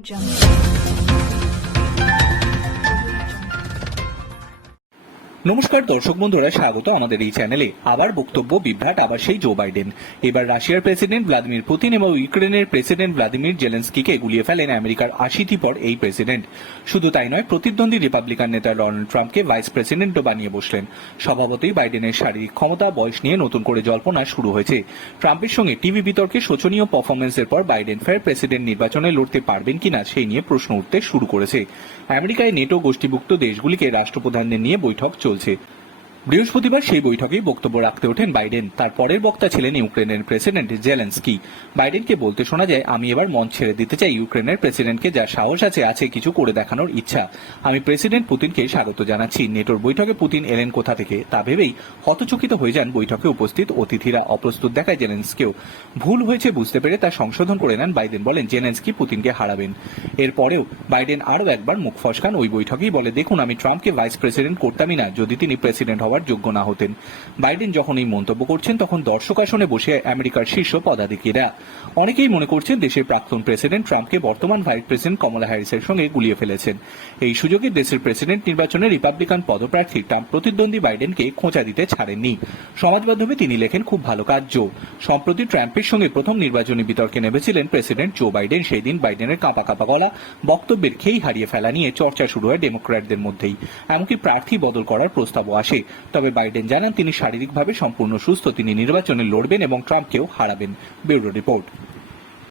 jump. নমস্কার দর্শক বন্ধুরা, স্বাগত আমাদের এই চ্যানেলে। আবার বক্তব্য বিভ্রাট আবার সেই জো বাইডেন। এবার রাশিয়ার প্রেসিডেন্ট ভ্লাদিমির পুতিন এবং ইউক্রেনের প্রেসিডেন্ট ভ্লাদিমির জেলেন্সকিকে গুলিয়ে ফেলেন আমেরিকার আশিটি পর এই প্রেসিডেন্ট। শুধু তাই নয়, প্রতিদ্বন্দ্বী রিপাবলিকান নেতা ডোনাল্ড ট্রাম্পকে ভাইস প্রেসিডেন্টও বানিয়ে বসলেন। স্বভাবতই বাইডেনের শারীরিক ক্ষমতা, বয়স নিয়ে নতুন করে জল্পনা শুরু হয়েছে। ট্রাম্পের সঙ্গে টিভি বিতর্কে শোচনীয় পারফরমেন্সের পর বাইডেন ফের প্রেসিডেন্ট নির্বাচনে লড়তে পারবেন কিনা সেই নিয়ে প্রশ্ন উঠতে শুরু করেছে। আমেরিকায় নেটো গোষ্ঠীভুক্ত দেশগুলিকে রাষ্ট্রপ্রধানদের নিয়ে বৈঠক চলছে। চলছে বৃহস্পতিবার সেই বৈঠকেই বক্তব্য রাখতে ওঠেন বাইডেন। তার পরের বক্তা ছিলেন ইউক্রেনের প্রেসিডেন্ট জেলেন্সকি। বাইডেনকে বলতে শোনা যায়, আমি এবার মঞ্চ ছেড়ে দিতে চাই ইউক্রেনের প্রেসিডেন্টকে যা সাহস আছে আছে কিছু করে দেখানোর ইচ্ছা। আমি প্রেসিডেন্ট পুতিনকে স্বাগত জানাচ্ছি। নেটোর বৈঠকে পুতিন এলেন কোথা থেকে, তা ভেবেই হতচকিত হয়ে যান বৈঠকে উপস্থিত অতিথিরা। অপ্রস্তুত দেখায় জেলেন্সকেও। ভুল হয়েছে বুঝতে পেরে তা সংশোধন করে নেন বাইডেন। বলেন, জেলেন্সকি পুতিনকে হারাবেন। এরপরেও বাইডেন আরও একবার মুখ ফসকান। ওই বৈঠকেই বলে, দেখুন, আমি ট্রাম্পকে ভাইস প্রেসিডেন্ট করতামই না। যদি তিনি প্রেসিডেন্ট হওয়ার যোগ্য না হতেন। বাইডেন যখন এই মন্তব্য করছেন, তখন দর্শক আসনে বসে আমেরিকার শীর্ষ পদাধিকারীরা অনেকেই মনে করছেন দেশের প্রাক্তন প্রেসিডেন্ট ট্রাম্পকে বর্তমান ভাইস প্রেসিডেন্ট কমলা হ্যারিসের সঙ্গে গুলিয়ে ফেলেছেন। এই সুযোগে দেশের প্রেসিডেন্ট নির্বাচনে রিপাবলিকান পদপ্রার্থী ট্রাম্প প্রতিদ্বন্দ্বী বাইডেনকে খোঁচা দিতে ছাড়েননি। সমাজ মাধ্যমে তিনি লেখেন, খুব ভালো কাজ সম্প্রতি ট্রাম্পের সঙ্গে প্রথম নির্বাচনী বিতর্কে নেমেছিলেন প্রেসিডেন্ট জো বাইডেন। সেই দিন বাইডেনের কাঁপা কাঁপা গলা বক্তব্যের খেই হারিয়ে ফেলা নিয়ে চর্চা শুরু হয় ডেমোক্র্যাটদের মধ্যেই। এমনকি প্রার্থী বদল করার প্রস্তাবও আসে। তবে বাইডেন জানান, তিনি শারীরিকভাবে সম্পূর্ণ সুস্থ, তিনি নির্বাচনে লড়বেন এবং ট্রাম্পকেও হারাবেন। Bureau report.